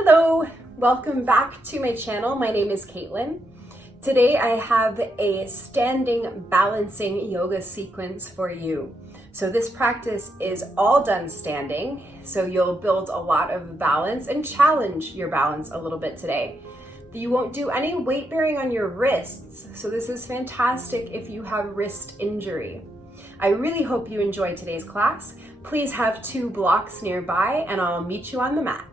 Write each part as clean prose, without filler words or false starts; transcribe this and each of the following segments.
Hello, welcome back to my channel. My name is Caitlin. Today I have a standing balancing yoga sequence for you. So this practice is all done standing, so you'll build a lot of balance and challenge your balance a little bit today. You won't do any weight bearing on your wrists, so this is fantastic if you have wrist injury. I really hope you enjoyed today's class. Please have 2 blocks nearby and I'll meet you on the mat.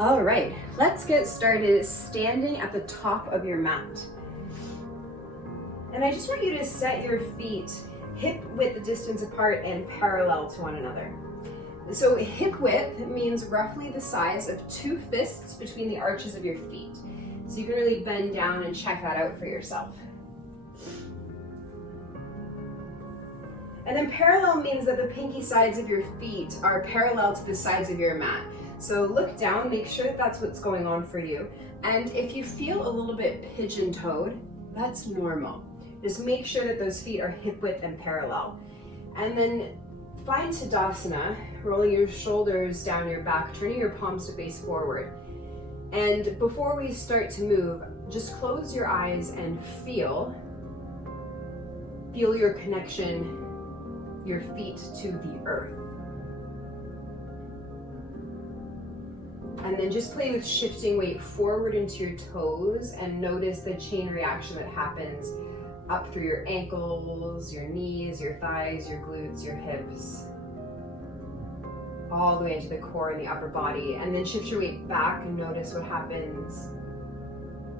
All right, let's get started standing at the top of your mat. And I just want you to set your feet hip width distance apart and parallel to one another. So hip width means roughly the size of 2 fists between the arches of your feet. So you can really bend down and check that out for yourself. And then parallel means that the pinky sides of your feet are parallel to the sides of your mat. So look down, make sure that that's what's going on for you. And if you feel a little bit pigeon-toed, that's normal. Just make sure that those feet are hip width and parallel. And then find Tadasana, rolling your shoulders down your back, turning your palms to face forward. And before we start to move, just close your eyes and feel your connection, your feet to the earth. And then just play with shifting weight forward into your toes and notice the chain reaction that happens up through your ankles, your knees, your thighs, your glutes, your hips, all the way into the core and the upper body. And then shift your weight back and notice what happens,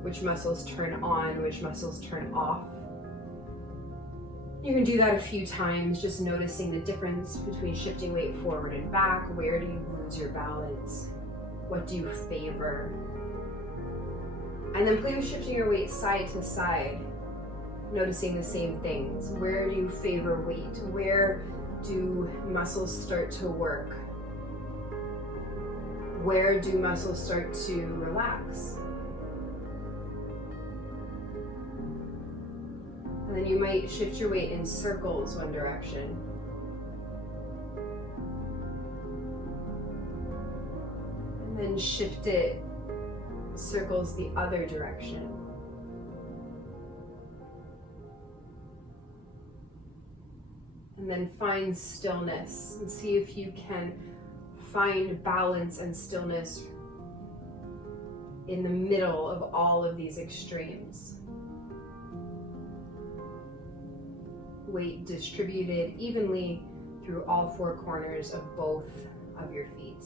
which muscles turn on, which muscles turn off. You can do that a few times, just noticing the difference between shifting weight forward and back. Where do you lose your balance? What do you favor? And then play with shifting your weight side to side, noticing the same things. Where do you favor weight? Where do muscles start to work? Where do muscles start to relax? And then you might shift your weight in circles one direction. And then shift it circles the other direction. And then find stillness and see if you can find balance and stillness in the middle of all of these extremes. Weight distributed evenly through all 4 corners of both of your feet.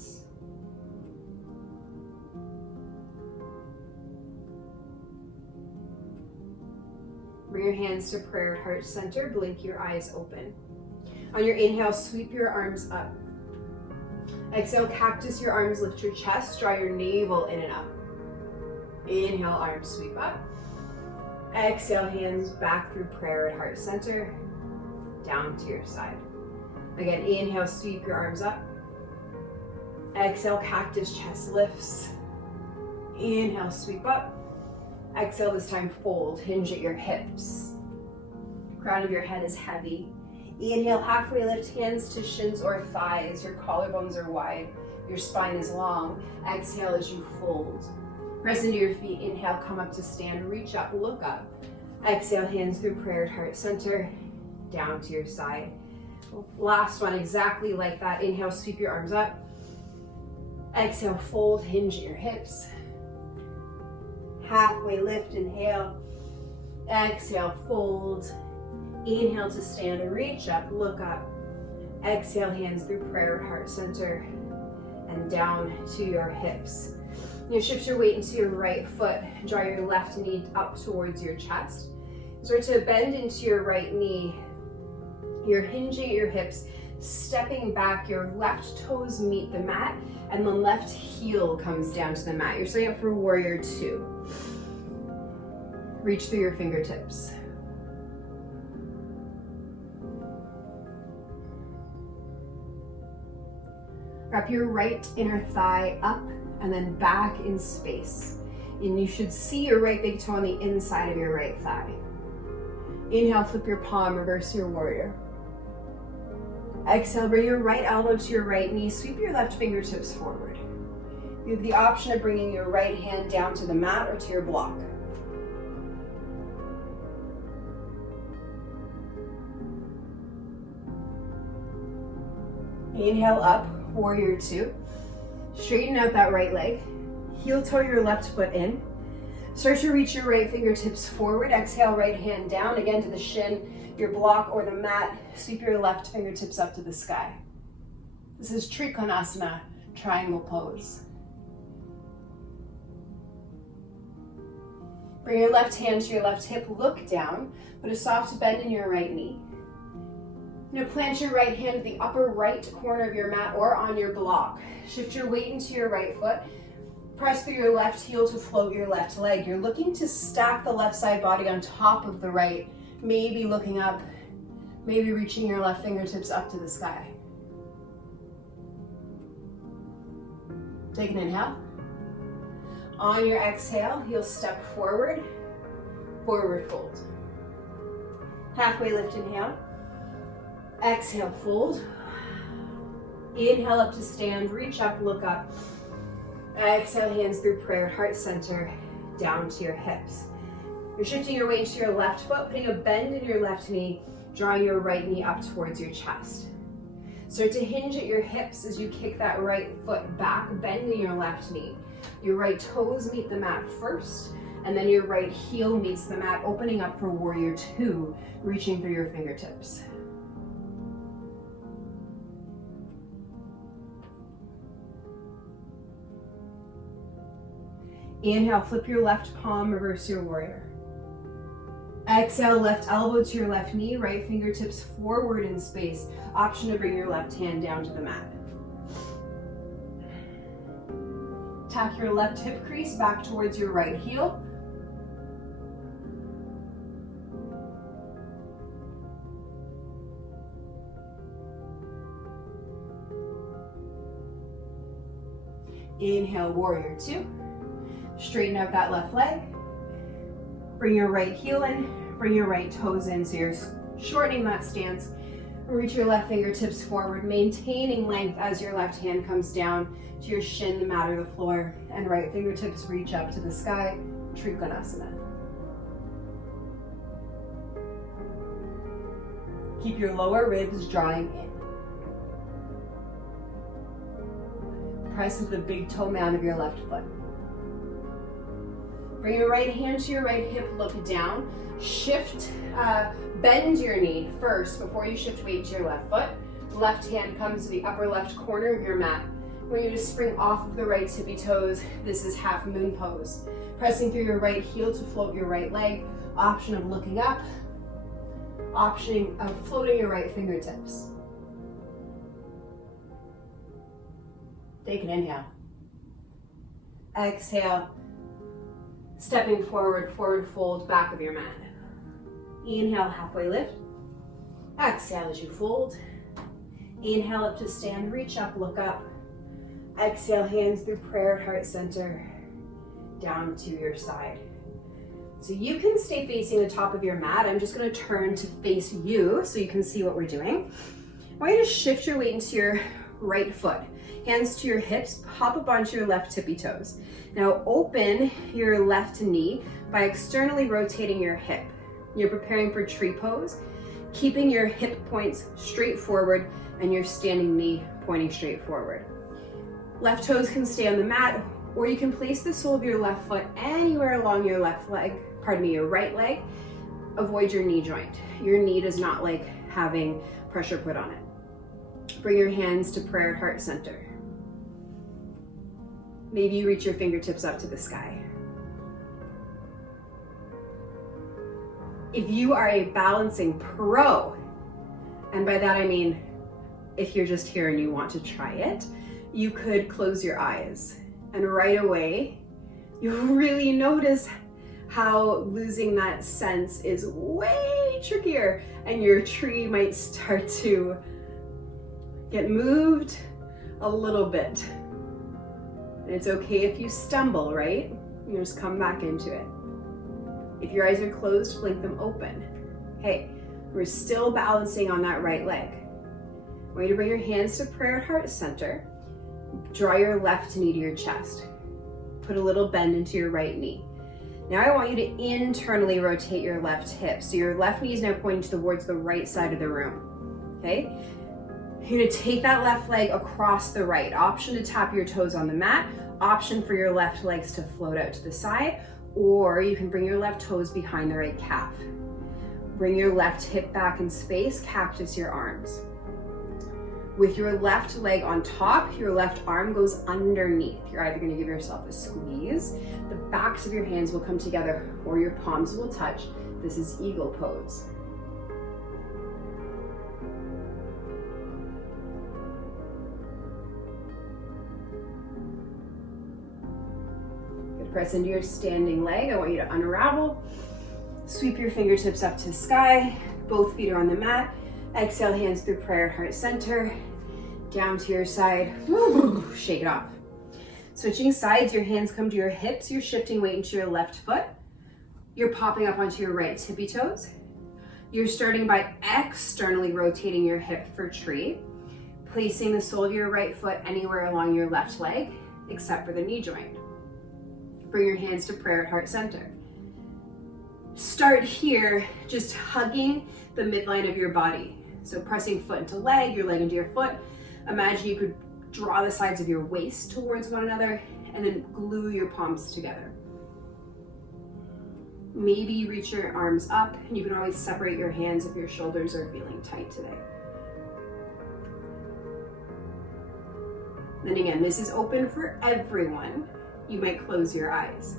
Bring your hands to prayer at heart center, blink your eyes open. On your inhale, sweep your arms up. Exhale, cactus your arms, lift your chest, draw your navel in and up. Inhale, arms sweep up. Exhale, hands back through prayer at heart center, down to your side. Again, inhale, sweep your arms up. Exhale, cactus, chest lifts. Inhale, sweep up. Exhale, this time fold, hinge at your hips. Crown of your head is heavy. Inhale, halfway lift, hands to shins or thighs. Your collarbones are wide. Your spine is long. Exhale as you fold. Press into your feet. Inhale, come up to stand. Reach up, look up. Exhale, hands through prayer at heart center, down to your side. Last one, exactly like that. Inhale, sweep your arms up. Exhale, fold, hinge at your hips. Halfway lift, inhale. Exhale, fold. Inhale to stand, reach up, look up. Exhale, hands through prayer at heart center and down to your hips. You shift your weight into your right foot, draw your left knee up towards your chest. Start to bend into your right knee. You're hinging at your hips, stepping back, your left toes meet the mat, and the left heel comes down to the mat. You're setting up for warrior 2. Reach through your fingertips. Wrap your right inner thigh up and then back in space. And you should see your right big toe on the inside of your right thigh. Inhale, flip your palm, reverse your warrior. Exhale, bring your right elbow to your right knee, sweep your left fingertips forward. You have the option of bringing your right hand down to the mat or to your block. Inhale up, warrior two. Straighten out that right leg. Heel toe your left foot in. Start to reach your right fingertips forward. Exhale, right hand down, again to the shin, your block or the mat. Sweep your left fingertips up to the sky. This is Trikonasana, triangle pose. Bring your left hand to your left hip, look down, put a soft bend in your right knee. Now plant your right hand at the upper right corner of your mat or on your block. Shift your weight into your right foot. Press through your left heel to float your left leg. You're looking to stack the left side body on top of the right, maybe looking up, maybe reaching your left fingertips up to the sky. Take an inhale. On your exhale, you'll step forward, forward fold. Halfway lift, inhale. Exhale, fold. Inhale up to stand, reach up, look up. Exhale, hands through prayer, heart center, down to your hips. You're shifting your weight to your left foot, putting a bend in your left knee, drawing your right knee up towards your chest. Start to hinge at your hips as you kick that right foot back, bending your left knee. Your right toes meet the mat first, and then your right heel meets the mat, opening up for warrior two, reaching through your fingertips. Inhale, flip your left palm, reverse your warrior. Exhale, left elbow to your left knee, right fingertips forward in space. Option to bring your left hand down to the mat. Tack your left hip crease back towards your right heel. Inhale, warrior two. Straighten out that left leg. Bring your right heel in, bring your right toes in, so you're shortening that stance. Reach your left fingertips forward, maintaining length as your left hand comes down to your shin, the mat or the floor, and right fingertips reach up to the sky, Trikonasana. Keep your lower ribs drawing in. Press into the big toe mound of your left foot. Bring your right hand to your right hip, look down. Shift, bend your knee first before you shift weight to your left foot. Left hand comes to the upper left corner of your mat. I want you to spring off of the right tippy toes. This is half moon pose. Pressing through your right heel to float your right leg. Option of looking up. Option of floating your right fingertips. Take an inhale. Exhale. Stepping forward, forward fold, back of your mat. Inhale, halfway lift. Exhale as you fold. Inhale up to stand, reach up, look up. Exhale, hands through prayer, heart center, down to your side. So you can stay facing the top of your mat. I'm just gonna turn to face you so you can see what we're doing. I want you to shift your weight into your right foot. Hands to your hips, pop up onto your left tippy toes. Now open your left knee by externally rotating your hip. You're preparing for tree pose, keeping your hip points straight forward and your standing knee pointing straight forward. Left toes can stay on the mat, or you can place the sole of your left foot anywhere along your left leg, your right leg. Avoid your knee joint. Your knee does not like having pressure put on it. Bring your hands to prayer, heart center. Maybe you reach your fingertips up to the sky. If you are a balancing pro, and by that I mean if you're just here and you want to try it, you could close your eyes and right away you'll really notice how losing that sense is way trickier and your tree might start to get moved a little bit. And it's okay if you stumble, right? You just come back into it. If your eyes are closed, blink them open. Okay, we're still balancing on that right leg. I want you to bring your hands to prayer at heart center. Draw your left knee to your chest. Put a little bend into your right knee. Now I want you to internally rotate your left hip. So your left knee is now pointing towards the right side of the room, okay? You're gonna take that left leg across the right. Option to tap your toes on the mat. Option for your left legs to float out to the side, or you can bring your left toes behind the right calf. Bring your left hip back in space, cactus your arms. With your left leg on top, your left arm goes underneath. You're either gonna give yourself a squeeze, the backs of your hands will come together, or your palms will touch. This is eagle pose. Good, press into your standing leg. I want you to unravel. Sweep your fingertips up to the sky. Both feet are on the mat. Exhale, hands through prayer at heart center. Down to your side. Woo, shake it off. Switching sides, your hands come to your hips. You're shifting weight into your left foot. You're popping up onto your right tippy toes. You're starting by externally rotating your hip for tree, placing the sole of your right foot anywhere along your left leg, except for the knee joint. Bring your hands to prayer at heart center. Start here, just hugging the midline of your body. So pressing foot into leg, your leg into your foot. Imagine you could draw the sides of your waist towards one another and then glue your palms together. Maybe you reach your arms up, and you can always separate your hands if your shoulders are feeling tight today. Then again, this is open for everyone. You might close your eyes.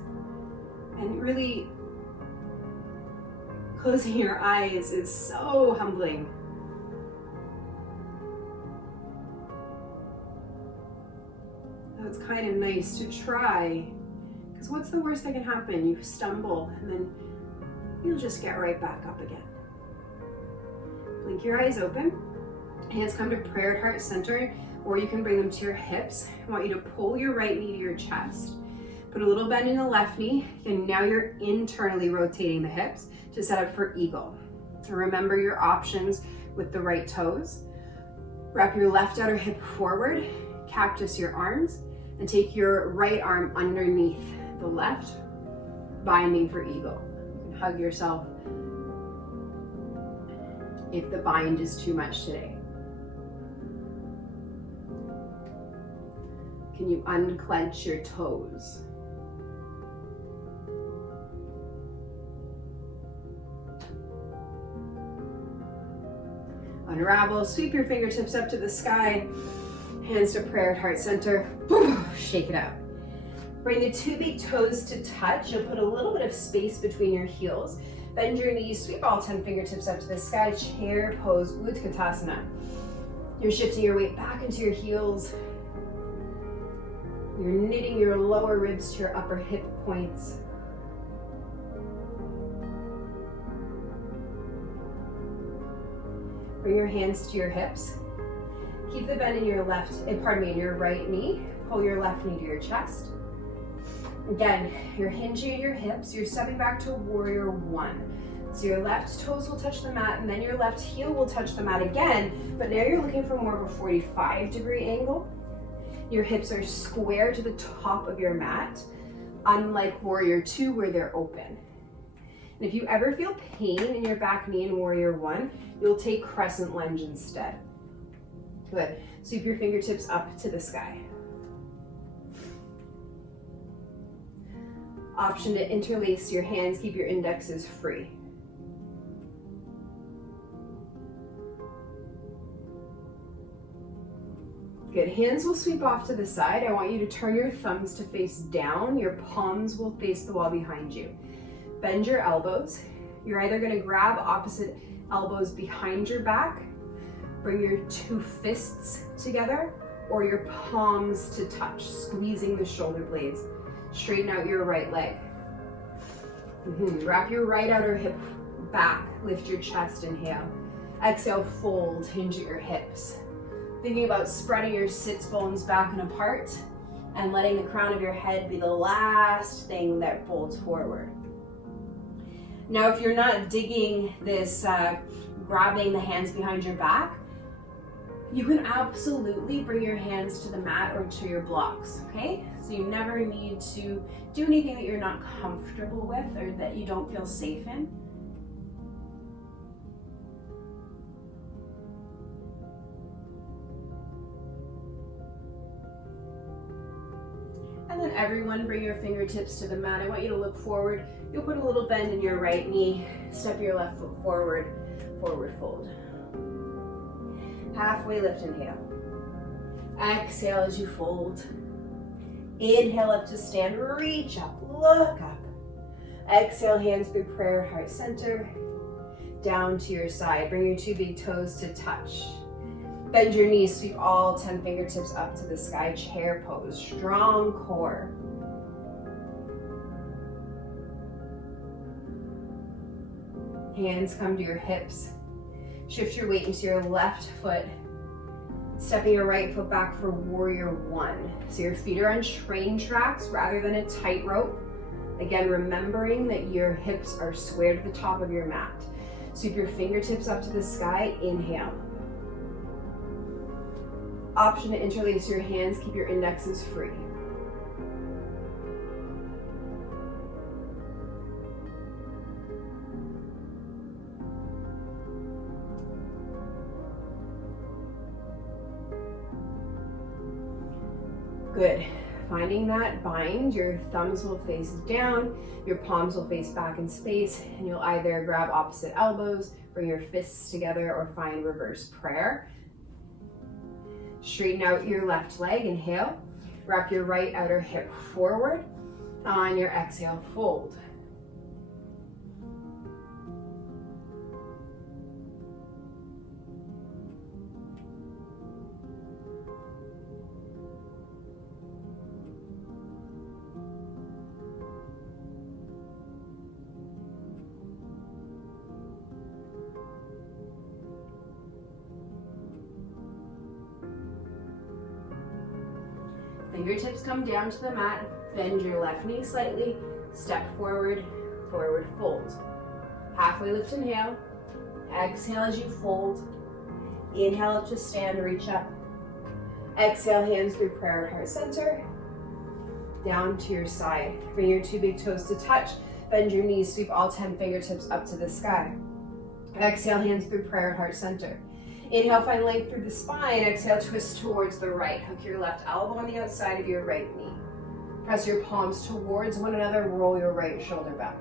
And really, closing your eyes is so humbling. So it's kind of nice to try, because what's the worst that can happen? You stumble and then you'll just get right back up again. Blink your eyes open. Hands come to prayer at heart center, or you can bring them to your hips. I want you to pull your right knee to your chest. Put a little bend in the left knee, and now you're internally rotating the hips to set up for eagle. So remember your options with the right toes. Wrap your left outer hip forward, cactus your arms, and take your right arm underneath the left, binding for eagle. You can hug yourself if the bind is too much today. Can you unclench your toes? Unravel, sweep your fingertips up to the sky, hands to prayer at heart center, shake it out. Bring the two big toes to touch. You'll put a little bit of space between your heels. Bend your knees, sweep all 10 fingertips up to the sky, chair pose, Utkatasana. You're shifting your weight back into your heels. You're knitting your lower ribs to your upper hip points. Bring your hands to your hips. Keep the bend in your in your right knee. Pull your left knee to your chest. Again, you're hinging your hips. You're stepping back to warrior one. So your left toes will touch the mat, and then your left heel will touch the mat again, but now you're looking for more of a 45-degree angle. Your hips are square to the top of your mat, unlike warrior two where they're open. And if you ever feel pain in your back knee in warrior one, you'll take crescent lunge instead. Good. Sweep your fingertips up to the sky. Option to interlace your hands, keep your indexes free. Good, hands will sweep off to the side. I want you to turn your thumbs to face down. Your palms will face the wall behind you. Bend your elbows. You're either gonna grab opposite elbows behind your back, bring your two fists together, or your palms to touch, squeezing the shoulder blades. Straighten out your right leg. Wrap your right outer hip back, lift your chest, inhale. Exhale, fold, hinge at your hips. Thinking about spreading your sits bones back and apart and letting the crown of your head be the last thing that folds forward. Now, if you're not digging this, grabbing the hands behind your back, you can absolutely bring your hands to the mat or to your blocks, okay? So you never need to do anything that you're not comfortable with or that you don't feel safe in. And then everyone bring your fingertips to the mat. I want you to look forward. You'll put a little bend in your right knee, step your left foot forward, forward fold. Halfway lift, inhale. Exhale as you fold. Inhale up to stand, reach up, look up. Exhale, hands through prayer, heart center, down to your side. Bring your two big toes to touch. Bend your knees, sweep all 10 fingertips up to the sky, chair pose, strong core. Hands come to your hips. Shift your weight into your left foot. Stepping your right foot back for warrior one. So your feet are on train tracks rather than a tightrope. Again, remembering that your hips are square to the top of your mat. Sweep your fingertips up to the sky, inhale. Option to interlace your hands, keep your indexes free. Good. Finding that bind, your thumbs will face down, your palms will face back in space, and you'll either grab opposite elbows, bring your fists together, or find reverse prayer. Straighten out your left leg, inhale. Wrap your right outer hip forward. On your exhale, fold. Fingertips come down to the mat, bend your left knee slightly, step forward, forward fold. Halfway lift, inhale. Exhale as you fold. Inhale up to stand, reach up. Exhale, hands through prayer at heart center. Down to your side. Bring your two big toes to touch. Bend your knees, sweep all 10 fingertips up to the sky. Exhale, hands through prayer at heart center. Inhale, find length through the spine. Exhale, twist towards the right. Hook your left elbow on the outside of your right knee. Press your palms towards one another. Roll your right shoulder back.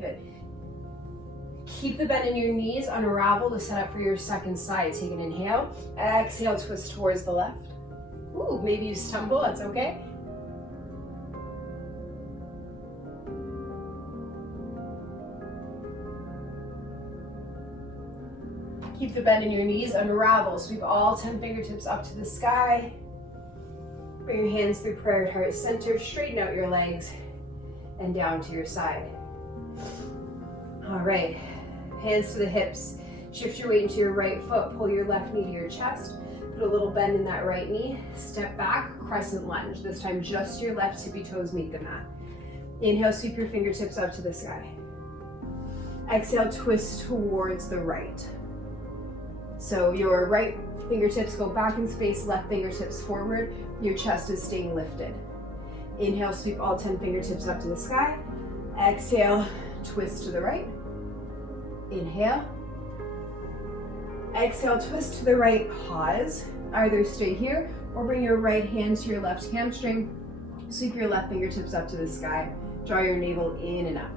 Good. Keep the bend in your knees. Unravel to set up for your second side. Take an inhale. Exhale, twist towards the left. Ooh, maybe you stumble. That's okay. Keep the bend in your knees, unravel. Sweep all 10 fingertips up to the sky. Bring your hands through prayer at heart center. Straighten out your legs and down to your side. All right, hands to the hips. Shift your weight into your right foot. Pull your left knee to your chest. Put a little bend in that right knee. Step back, crescent lunge. This time just your left tippy toes meet the mat. Inhale, sweep your fingertips up to the sky. Exhale, twist towards the right. So your right fingertips go back in space, left fingertips forward. Your chest is staying lifted. Inhale, sweep all 10 fingertips up to the sky. Exhale, twist to the right. Inhale. Exhale, twist to the right, pause. Either stay here or bring your right hand to your left hamstring. Sweep your left fingertips up to the sky. Draw your navel in and up.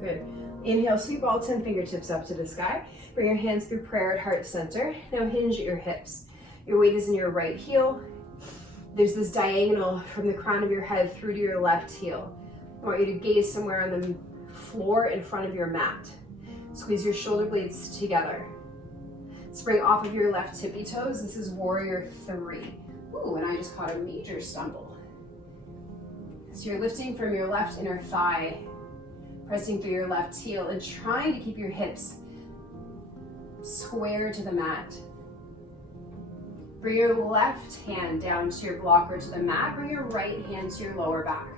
Good. Inhale, sweep all 10 fingertips up to the sky. Bring your hands through prayer at heart center. Now hinge at your hips. Your weight is in your right heel. There's this diagonal from the crown of your head through to your left heel. I want you to gaze somewhere on the floor in front of your mat. Squeeze your shoulder blades together. Spring off of your left tippy toes. This is warrior three. Ooh, and I just caught a major stumble. So you're lifting from your left inner thigh Pressing through your left heel and trying to keep your hips square to the mat. Bring your left hand down to your block or to the mat. Bring your right hand to your lower back.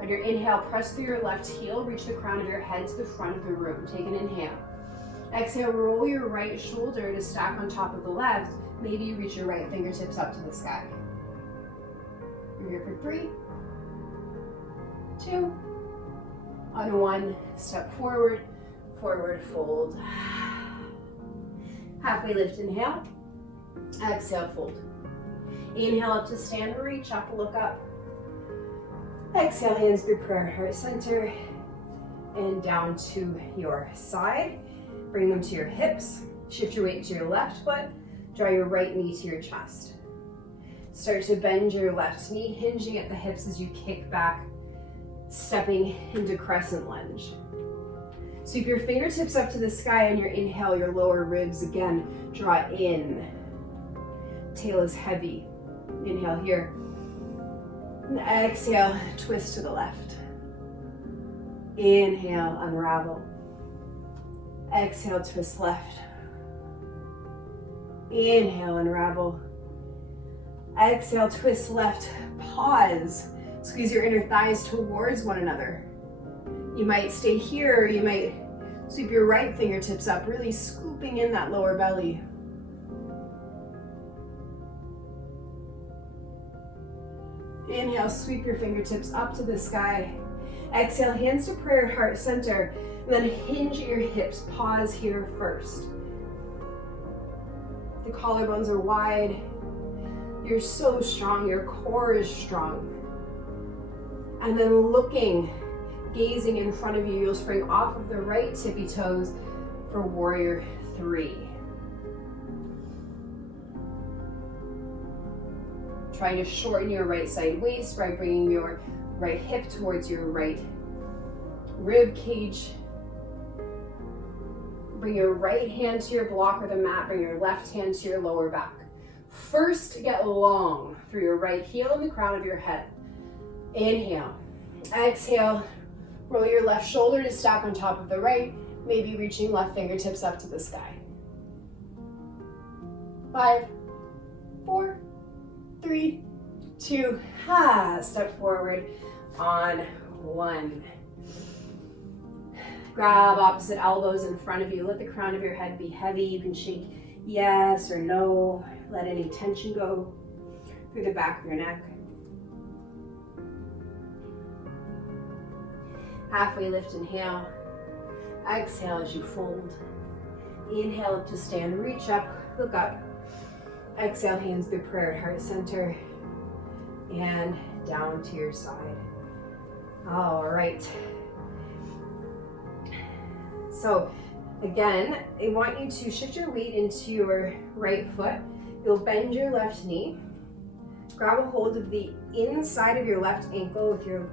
On your inhale, press through your left heel, reach the crown of your head to the front of the room. Take an inhale. Exhale, roll your right shoulder to stack on top of the left. Maybe you reach your right fingertips up to the sky. You're here for 3, 2, on 1, step forward, forward fold. Halfway lift, inhale. Exhale, fold. Inhale up to stand, reach up, look up. Exhale, hands through prayer, heart center, and down to your side. Bring them to your hips. Shift your weight to your left foot. Draw your right knee to your chest. Start to bend your left knee, hinging at the hips as you kick back, stepping into crescent lunge. Sweep your fingertips up to the sky on your inhale, your lower ribs again, draw in. Tail is heavy. Inhale here. And exhale, twist to the left. Inhale, unravel. Exhale, twist left. Inhale, unravel. Exhale, twist left. Pause. Squeeze your inner thighs towards one another. You might stay here, or you might sweep your right fingertips up, really scooping in that lower belly. Inhale, sweep your fingertips up to the sky. Exhale, hands to prayer, heart center. And then hinge at your hips. Pause here first. The collarbones are wide. You're so strong. Your core is strong. And then looking, gazing in front of you, you'll spring off of the right tippy toes for warrior 3. Try to shorten your right side waist by bringing your right hip towards your right rib cage. Bring your right hand to your block or the mat. Bring your left hand to your lower back. First, get long through your right heel and the crown of your head. Inhale. Exhale. Roll your left shoulder to stack on top of the right, maybe reaching left fingertips up to the sky. 5, 4, 3, 2, step forward on 1. Grab opposite elbows in front of you. Let the crown of your head be heavy. You can shake yes or no. Let any tension go through the back of your neck. Halfway lift, inhale. Exhale as you fold. Inhale up to stand, reach up, look up. Exhale, hands through prayer at heart center and down to your side. All right. So again, I want you to shift your weight into your right foot. You'll bend your left knee. Grab a hold of the inside of your left ankle with your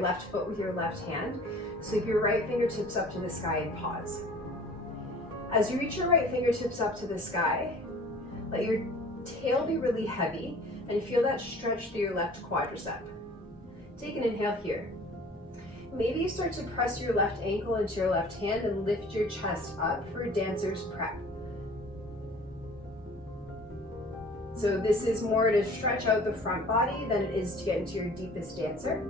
left foot with your left hand. Sweep your right fingertips up to the sky and pause. As you reach your right fingertips up to the sky, let your tail be really heavy and feel that stretch through your left quadricep. Take an inhale here. Maybe you start to press your left ankle into your left hand and lift your chest up for dancer's prep. So this is more to stretch out the front body than it is to get into your deepest dancer.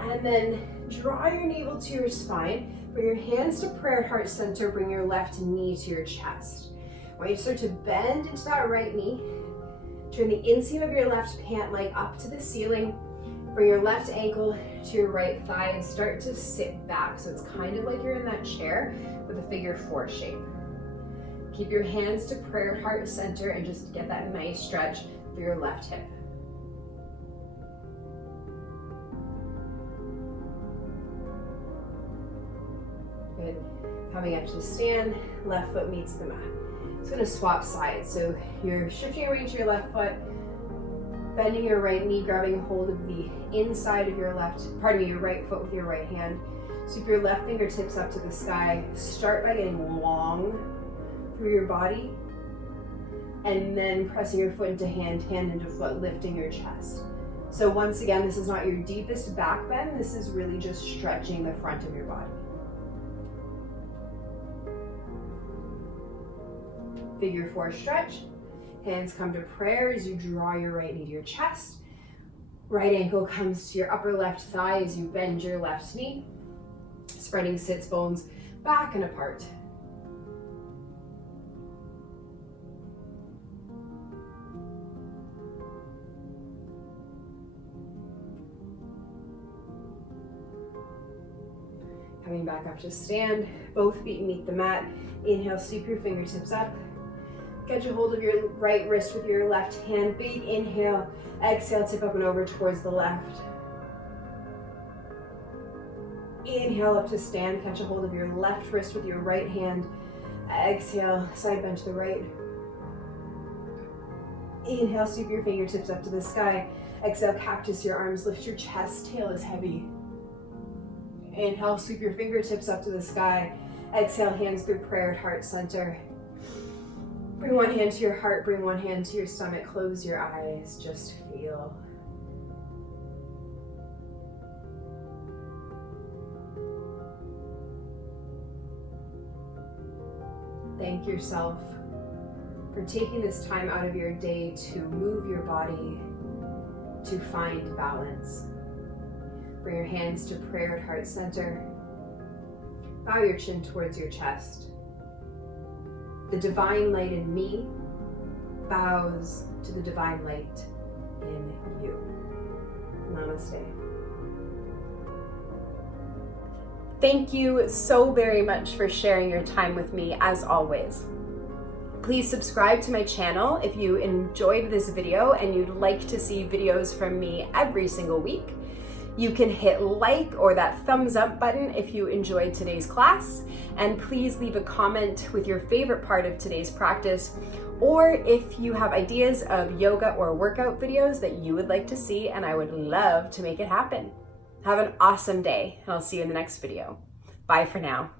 And then draw your navel to your spine. Bring your hands to prayer heart center. Bring your left knee to your chest. I want you to start to bend into that right knee. Turn the inseam of your left pant leg up to the ceiling. Bring your left ankle to your right thigh and start to sit back. So it's kind of like you're in that chair with a figure 4 shape. Keep your hands to prayer heart center and just get that nice stretch through your left hip. Good. Coming up to stand, left foot meets the mat. It's going to swap sides. So you're shifting your weight to your left foot, bending your right knee, grabbing a hold of the inside of your your right foot with your right hand. Sweep your left fingertips up to the sky. Start by getting long through your body, and then pressing your foot into hand, hand into foot, lifting your chest. So once again, this is not your deepest back bend. This is really just stretching the front of your body. Figure 4 stretch. Hands come to prayer as you draw your right knee to your chest. Right ankle comes to your upper left thigh as you bend your left knee. Spreading sits bones back and apart. Coming back up to stand, both feet meet the mat. Inhale, sweep your fingertips up. Get a hold of your right wrist with your left hand. Big inhale, exhale, tip up and over towards the left. Inhale up to stand, catch a hold of your left wrist with your right hand. Exhale, side bend to the right. Inhale, sweep your fingertips up to the sky. Exhale, cactus your arms, lift your chest, tail is heavy. Inhale, sweep your fingertips up to the sky. Exhale, hands through prayer at heart center. Bring one hand to your heart, bring one hand to your stomach, close your eyes, just feel. Thank yourself for taking this time out of your day to move your body, to find balance. Bring your hands to prayer at heart center. Bow your chin towards your chest. The divine light in me bows to the divine light in you. Namaste. Thank you so very much for sharing your time with me, as always. Please subscribe to my channel if you enjoyed this video and you'd like to see videos from me every single week. You can hit like or that thumbs up button if you enjoyed today's class, and please leave a comment with your favorite part of today's practice, or if you have ideas of yoga or workout videos that you would like to see, and I would love to make it happen. Have an awesome day, and I'll see you in the next video. Bye for now.